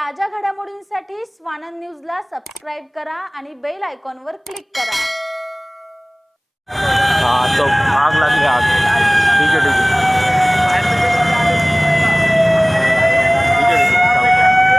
ताज्या घडामोडींसाठी स्वानंद न्यूजला सबस्क्राईब करा आणि बेल आयकॉनवर क्लिक करा. हा तो आग लागली. आग ठीक आहे ठीक आहे ठीक आहे ठीक आहे चालतंय.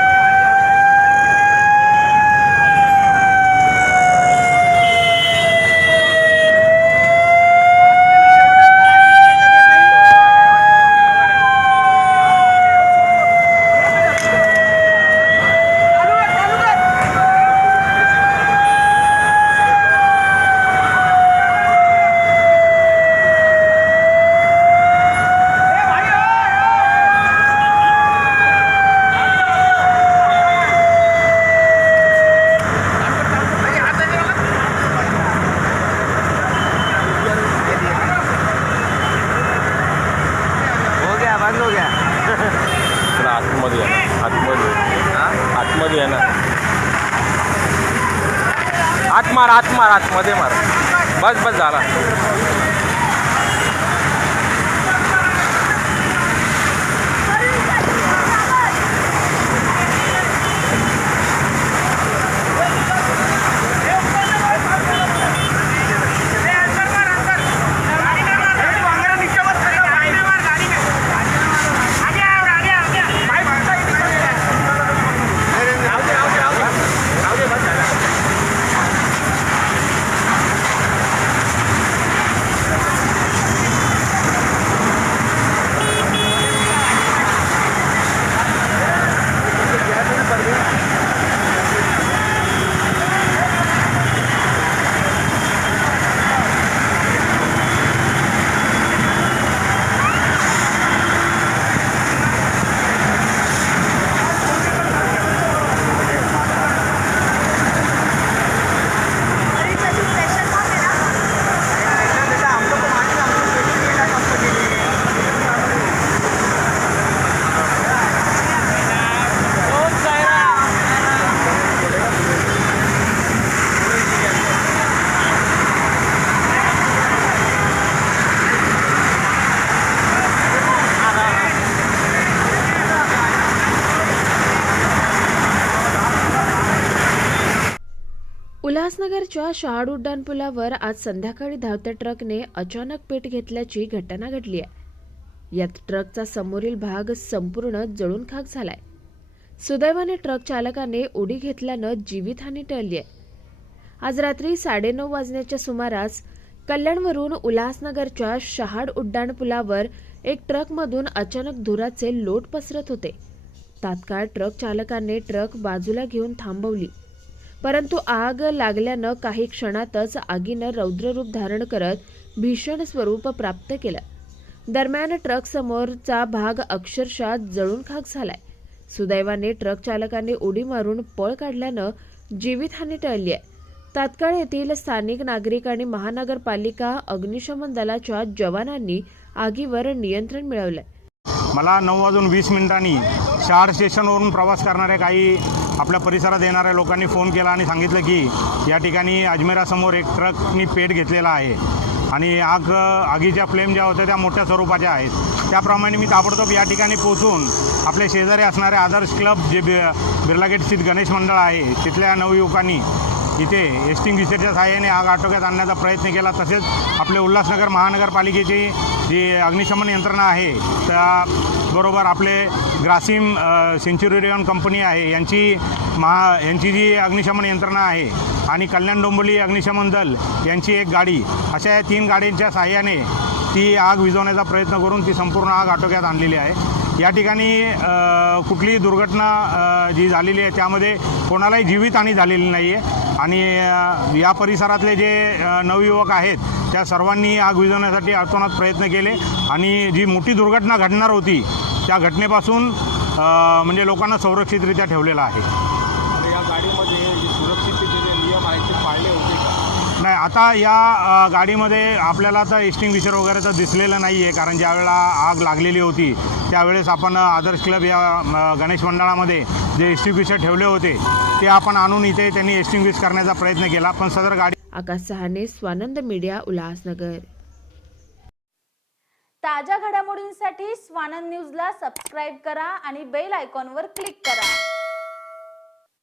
हो गया बंद हो गया चला आतमध्ये या ना आतमध्ये. आतमध्ये या ना आत मार आत मार आतमध्ये मार. बस बस झाला. उल्हासनगरच्या शहाड उड्डाणपुलावर आज संध्याकाळी धावत्या ट्रकने अचानक पेट घेतल्याची घटना घडली आहे. यात ट्रकचा समोरील भाग संपूर्ण जळून खाक झालाय. सुदैवाने ट्रक चालकाने उडी घेतल्यानं जीवितहानी टळली आहे. आज रात्री साडेनऊ वाजण्याच्या सुमारास कल्याणवरून उल्हासनगरच्या शहाड उड्डाणपुलावर एक ट्रकमधून अचानक धुराचे लोट पसरत होते. तात्काळ ट्रक चालकाने ट्रक बाजूला घेऊन थांबवली. परंतु आग लागल्यानं काही क्षणातच आगीनं रौद्ररूप धारण करत भीषण स्वरूप प्राप्त केलं. दरम्यान ट्रक समोरचा भाग अक्षरशः जळून खाक झालाय. सुदैवाने ट्रक चालकाने उडी मारून पळ काढल्यानं जीवितहानी टळली आहे तात्काळ येथील स्थानिक नागरिक आणि महानगरपालिका अग्निशमन दलाच्या जवानांनी आगीवर नियंत्रण मिळवलंय मला नऊ वाजून वीस मिनिटांनी शहाड स्टेशनवरून प्रवास करणाऱ्या काही आपल्या परिसरात येणाऱ्या लोकांनी फोन केला आणि सांगितलं की या ठिकाणी अजमेरासमोर एक ट्रकनी पेट घेतलेला आहे. आणि आग आगीच्या फ्लेम ज्या होत्या त्या मोठ्या स्वरूपाच्या आहेत. त्याप्रमाणे मी ताबडतोब या ठिकाणी पोहोचून आपल्या शेजारी असणारे आदर्श क्लब जे बि बिर्लागेट स्थित गणेश मंडळ आहे तिथल्या नवयुवकांनी इथे एस्टिंग्विशरच्या सहाय्याने आग आटोक्यात आणण्याचा प्रयत्न केला. तसेच आपले उल्हासनगर महानगरपालिकेची जी अग्निशमन यंत्रणा आहे त्या बरोबर आपले ग्रासिम सेंच्युरियन कंपनी आहे. यांची महा यांची जी अग्निशमन यंत्रणा आहे आणि कल्याण डोंबोली अग्निशमन दल यांची एक गाडी अशा या तीन गाड्यांच्या सहाय्याने ती आग विझवण्याचा प्रयत्न करून ती संपूर्ण आग आटोक्यात आणलेली आहे. या ठिकाणी कुठलीही दुर्घटना जी झालेली आहे त्यामध्ये कोणालाही जीवितहानी झालेली नाही आहे आणि या परिसरातले जे नवयुवक आहेत त्या सर्वांनी आग विझवण्यासाठी अडचणात प्रयत्न केले. आणि जी मोठी दुर्घटना घडणार होती त्या घटनेपासून म्हणजे लोकांना संरक्षितरित्या ठेवलेलं आहे. या गाडीमध्ये जे सुरक्षिततेचे जे नियम आहेत ते पाळले होते का नाही आता या गाडीमध्ये आपल्याला तर एक्स्टिंग्विशर वगैरे तर दिसलेलं नाही आहे कारण ज्यावेळेला आग लागलेली होती त्यावेळेस आपण आदर्श क्लब या गणेश मंडळामध्ये जे एक्स्टिंग्विशर ठेवले होते ते आपण आणून इथे त्यांनी एक्स्टिंग्विश करण्याचा प्रयत्न केला पण सदर गाडी आकाश सहाने स्वानंद मीडिया उल्हासनगर. ताज्या घडामोडींसाठी स्वानंद न्यूजला सबस्क्राईब करा आणि बेल आयकॉनवर क्लिक करा.